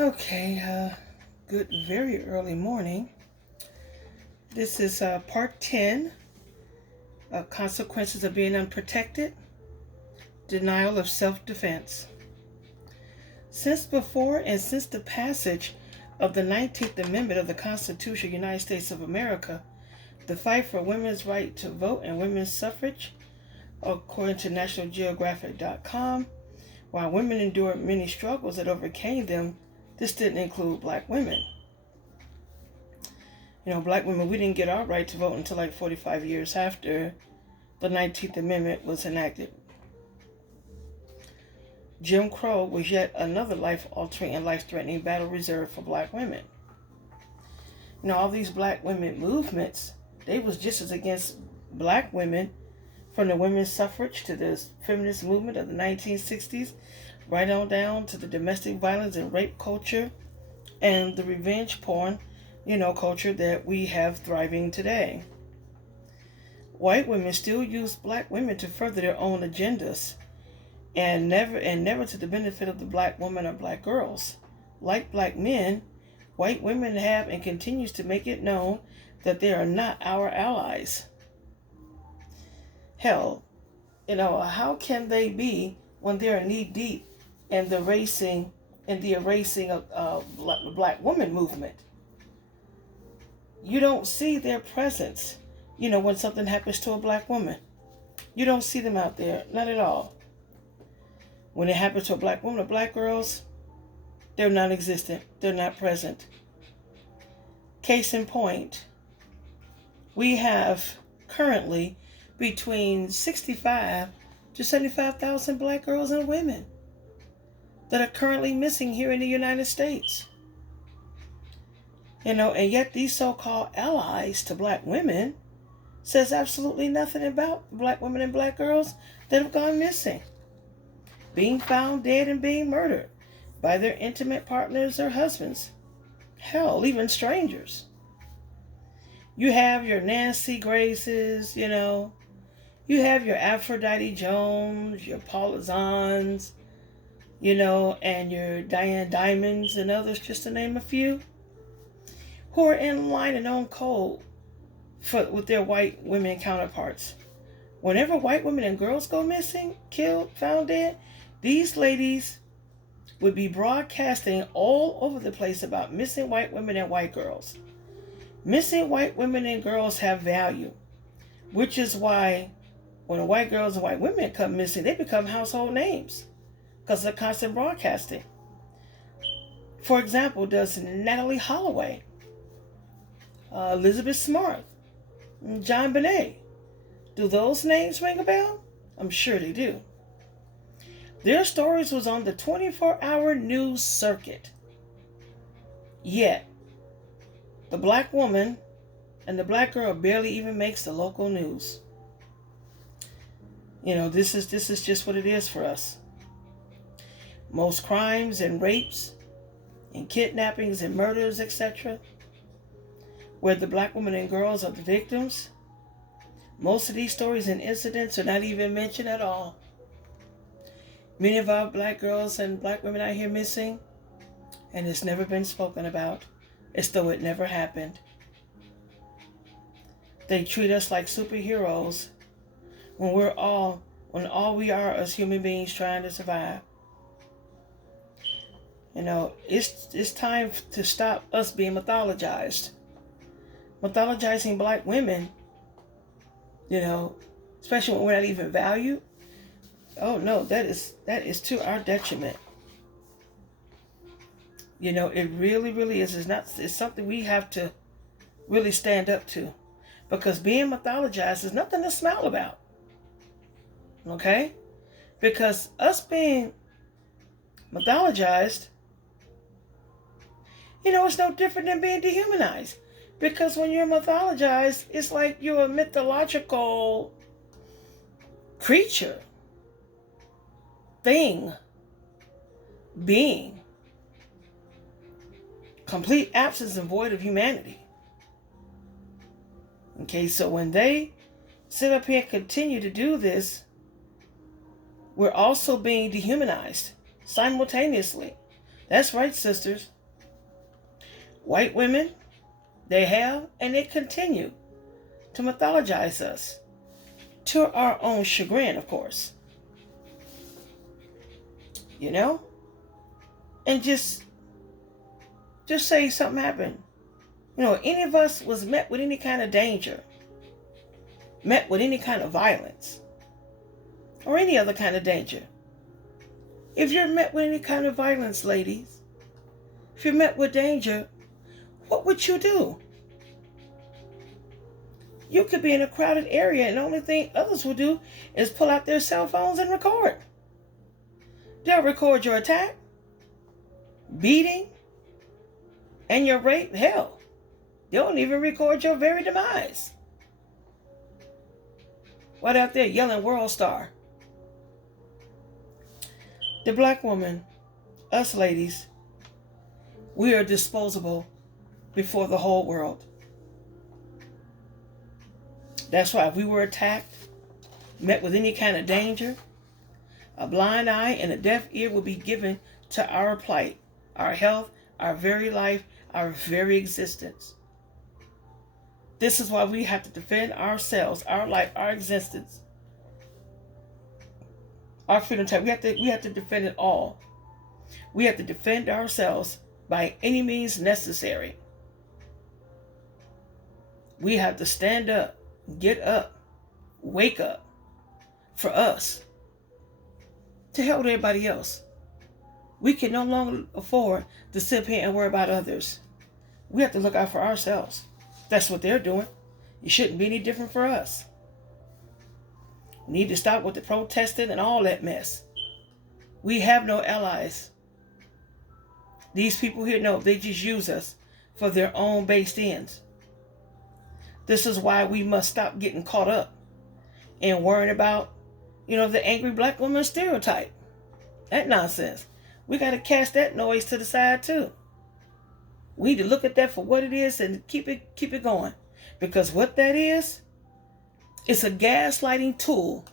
Okay, good very early morning. This is part 10, Consequences of Being Unprotected, Denial of Self-Defense. Since the passage of the 19th Amendment of the Constitution of the United States of America, the fight for women's right to vote and women's suffrage, according to NationalGeographic.com, while women endured many struggles that overcame them, this didn't include black women. Black women, we didn't get our right to vote until like 45 years after the 19th Amendment was enacted. Jim Crow was yet another life-altering and life-threatening battle reserved for black women. All these black women movements, they was just as against black women, from the women's suffrage to the feminist movement of the 1960s, right on down to the domestic violence and rape culture and the revenge porn culture that we have thriving today. White women still use black women to further their own agendas, and never to the benefit of the black woman or black girls. Like black men, white women have and continues to make it known that they are not our allies. Hell, how can they be when they are knee deep in the erasing of the black woman movement? You don't see their presence, when something happens to a black woman. You don't see them out there, not at all. When it happens to a black woman or black girls, they're non-existent. They're not present. Case in point, we have currently between 65 to 75,000 black girls and women that are currently missing here in the United States. And yet these so-called allies to black women says absolutely nothing about black women and black girls that have gone missing, being found dead and being murdered by their intimate partners or husbands. Hell, even strangers. You have your Nancy Graces, you have your Aphrodite Jones, your Paula Zahns, and your Diane Diamonds and others, just to name a few, who are in line and on code with their white women counterparts. Whenever white women and girls go missing, killed, found dead, these ladies would be broadcasting all over the place about missing white women and white girls. Missing white women and girls have value, which is why when white girls and white women come missing, they become household names because of the constant broadcasting. For example, does Natalie Holloway, Elizabeth Smart, John Bonet, do those names ring a bell? I'm sure they do. Their stories was on the 24-hour news circuit. Yet, the black woman and the black girl barely even makes the local news. This is just what it is for us. Most crimes and rapes and kidnappings and murders, etc., where the black women and girls are the victims, most of these stories and incidents are not even mentioned at all. Many of our black girls and black women out here missing, and it's never been spoken about, as though it never happened. They treat us like superheroes when all we are is human beings trying to survive. It's time to stop us being mythologized. Mythologizing black women, especially when we're not even valued. Oh no, that is to our detriment. It really, really is. It's something we have to really stand up to, because being mythologized is nothing to smile about. Okay? Because us being mythologized, it's no different than being dehumanized. Because when you're mythologized, it's like you're a mythological creature, thing, being, complete absence and void of humanity. Okay, so when they sit up here and continue to do this, we're also being dehumanized simultaneously. That's right, sisters. White women, they have and they continue to mythologize us to our own chagrin, of course. You know? And just say something happened. Any of us was met with any kind of danger, met with any kind of violence, or any other kind of danger. If you're met with any kind of violence, ladies, if you're met with danger, what would you do? You could be in a crowded area and the only thing others will do is pull out their cell phones and record. They'll record your attack, beating, and your rape. Hell, they don't even record your very demise. Right out there yelling world star. The black woman, us ladies, we are disposable before the whole world. That's why if we were attacked, met with any kind of danger, a blind eye and a deaf ear will be given to our plight, our health, our very life, our very existence. This is why we have to defend ourselves, our life, our existence, our freedom time. We have to defend it all. We have to defend ourselves by any means necessary. We have to stand up, get up, wake up for us. To hell with everybody else. We can no longer afford to sit here and worry about others. We have to look out for ourselves. That's what they're doing. It shouldn't be any different for us. We need to stop with the protesting and all that mess. We have no allies. These people here, no, they just use us for their own based ends. This is why we must stop getting caught up and worrying about, the angry black woman stereotype. That nonsense. We got to cast that noise to the side too. We need to look at that for what it is and keep it going. Because what that is, it's a gaslighting tool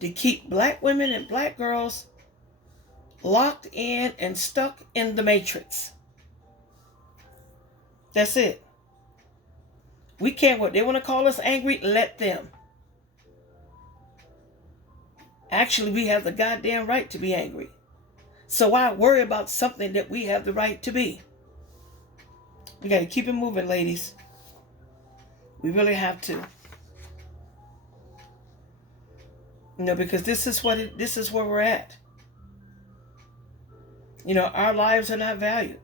to keep black women and black girls locked in and stuck in the matrix. That's it. We can't, what they want to call us angry, let them. Actually, we have the goddamn right to be angry. So why worry about something that we have the right to be? We got to keep it moving, ladies. We really have to. Because this is where we're at. Our lives are not valued.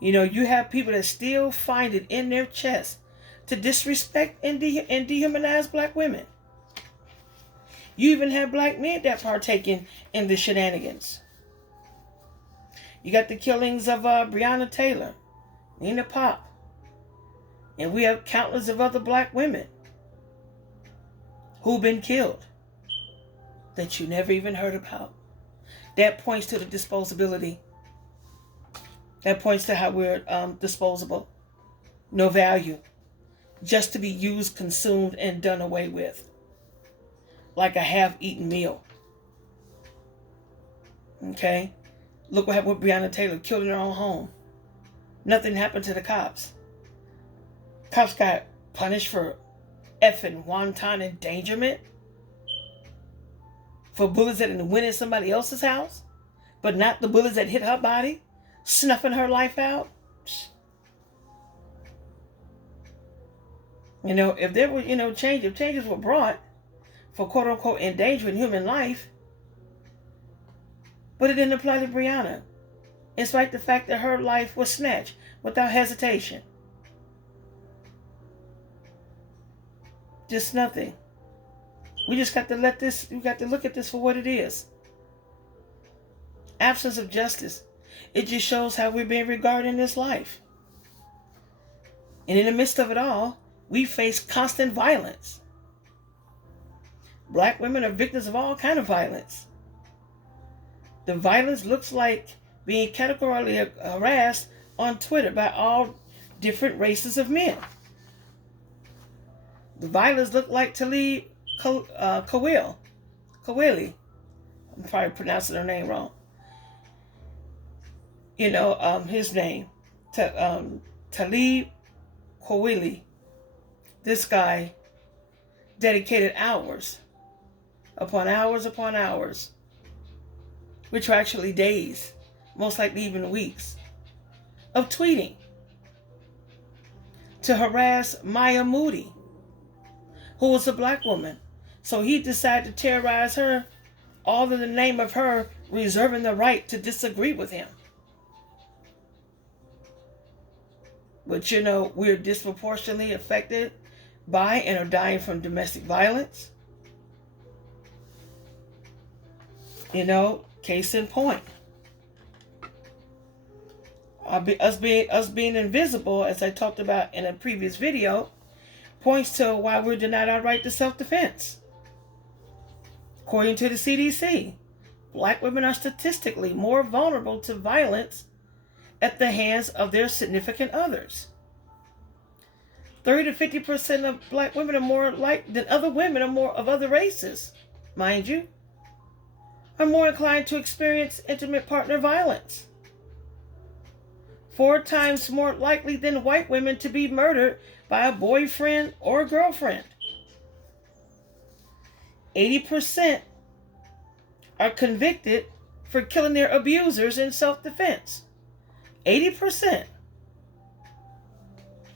You have people that still find it in their chest to disrespect and dehumanize black women. You even have black men that partake in the shenanigans. You got the killings of Breonna Taylor, Nina Pop, and we have countless of other black women who've been killed that you never even heard about. That points to the disposability. That points to how we're disposable. No value. Just to be used, consumed, and done away with. Like a half-eaten meal. Okay? Look what happened with Breonna Taylor, killed in her own home. Nothing happened to the cops. Cops got punished for effing wanton endangerment. For bullets that went in somebody else's house. But not the bullets that hit her body. Snuffing her life out. If there were, if changes were brought for quote unquote endangering human life, but it didn't apply to Breonna, in spite of the fact that her life was snatched without hesitation. Just nothing. We just got to we got to look at this for what it is. Absence of justice. It just shows how we're being regarded in this life. And in the midst of it all, we face constant violence. Black women are victims of all kinds of violence. The violence looks like being categorically harassed on Twitter by all different races of men. The violence looked like Talib Kweli. I'm probably pronouncing her name wrong. his name, Talib Kweli. This guy dedicated hours upon hours upon hours, which were actually days, most likely even weeks, of tweeting to harass Maya Moody, who was a black woman. So he decided to terrorize her, all in the name of her reserving the right to disagree with him. But we're disproportionately affected by and are dying from domestic violence. Case in point. Us being invisible, as I talked about in a previous video, points to why we're denied our right to self-defense. According to the CDC, black women are statistically more vulnerable to violence at the hands of their significant others. 30 to 50% of black women are more than other women of other races, mind you, are more inclined to experience intimate partner violence. 4 times more likely than white women to be murdered by a boyfriend or a girlfriend. 80% are convicted for killing their abusers in self-defense. 80%.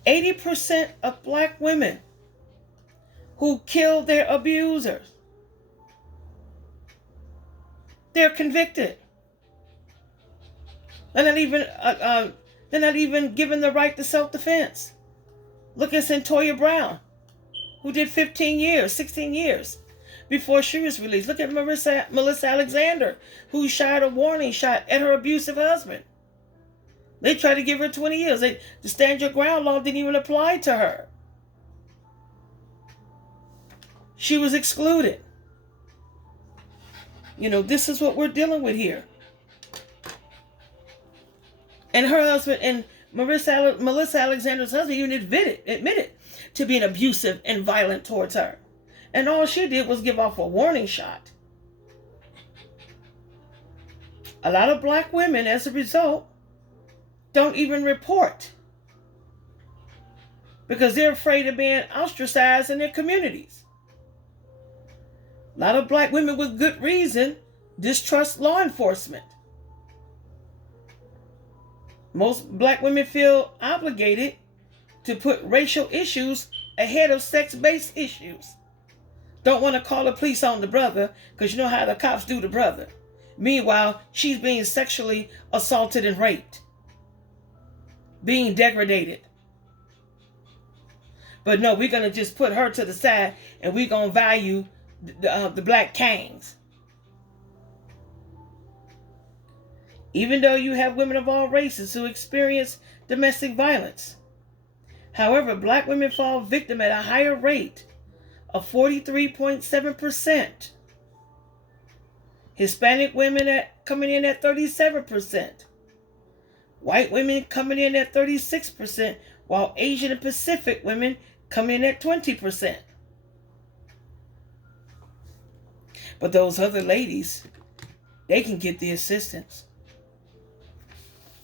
80% of black women who kill their abusers, they're convicted. They're not even given the right to self-defense. Look at Centoya Brown, who did 15 years, 16 years before she was released. Look at Melissa Alexander, who shot a warning shot at her abusive husband. They tried to give her 20 years. The stand your ground law didn't even apply to her. She was excluded. This is what we're dealing with here. And her husband, and Melissa Alexander's husband, even admitted to being abusive and violent towards her. And all she did was give off a warning shot. A lot of black women, as a result, don't even report because they're afraid of being ostracized in their communities. A lot of black women, with good reason, distrust law enforcement. Most black women feel obligated to put racial issues ahead of sex-based issues. Don't want to call the police on the brother because you know how the cops do the brother. Meanwhile, she's being sexually assaulted and raped, being degraded. But no, we're going to just put her to the side and we're going to value the black kings. Even though you have women of all races who experience domestic violence. However, black women fall victim at a higher rate of 43.7%. Hispanic women coming in at 37%. White women coming in at 36%, while Asian and Pacific women come in at 20%. But those other ladies, they can get the assistance.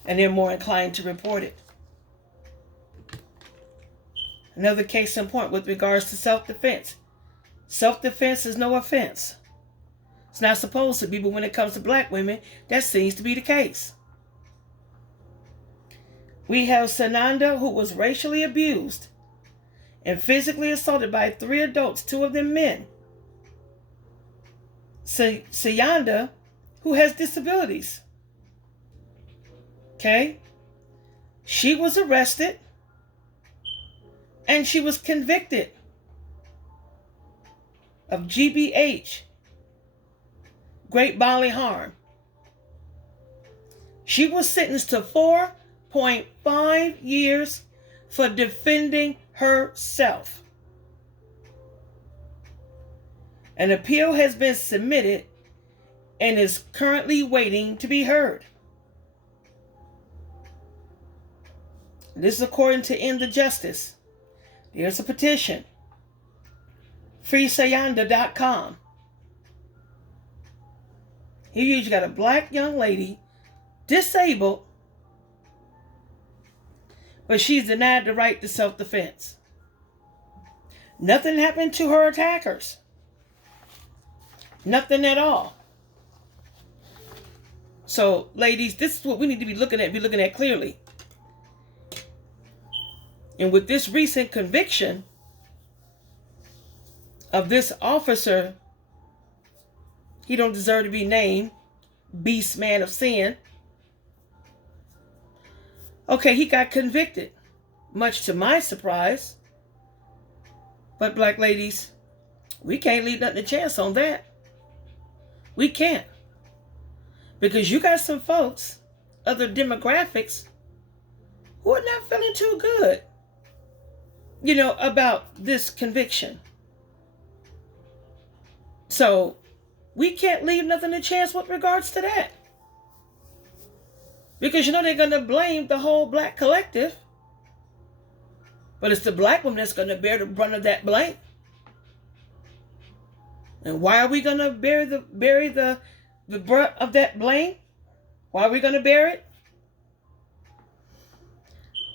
And they're more inclined to report it. Another case in point with regards to self-defense. Self-defense is no offense. It's not supposed to be, but when it comes to black women, that seems to be the case. We have Sananda, who was racially abused and physically assaulted by 3 adults, 2 of them men. Sayanda, who has disabilities. Okay? She was arrested and she was convicted of GBH, great bodily harm. She was sentenced to 4.5 years for defending herself. An appeal has been submitted and is currently waiting to be heard. This is according to End the Justice. There's a petition. FreeSayanda.com. Here you got a black young lady, disabled, but she's denied the right to self-defense. Nothing happened to her attackers. Nothing at all. So, ladies, this is what we need to be looking at clearly. And with this recent conviction of this officer, he don't deserve to be named Beast Man of Sin. Okay, he got convicted, much to my surprise. But black ladies, we can't leave nothing to chance on that. We can't. Because you got some folks, other demographics, who are not feeling too good, about this conviction. So we can't leave nothing to chance with regards to that. Because they're going to blame the whole black collective. But it's the black woman that's going to bear the brunt of that blame. And why are we going to bear the brunt of that blame? Why are we going to bear it?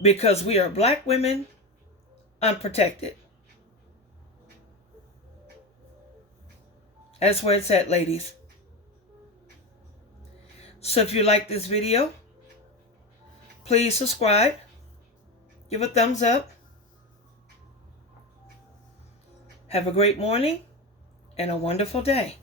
Because we are black women unprotected. That's where it's at, ladies. So if you like this video, please subscribe. Give a thumbs up. Have a great morning and a wonderful day.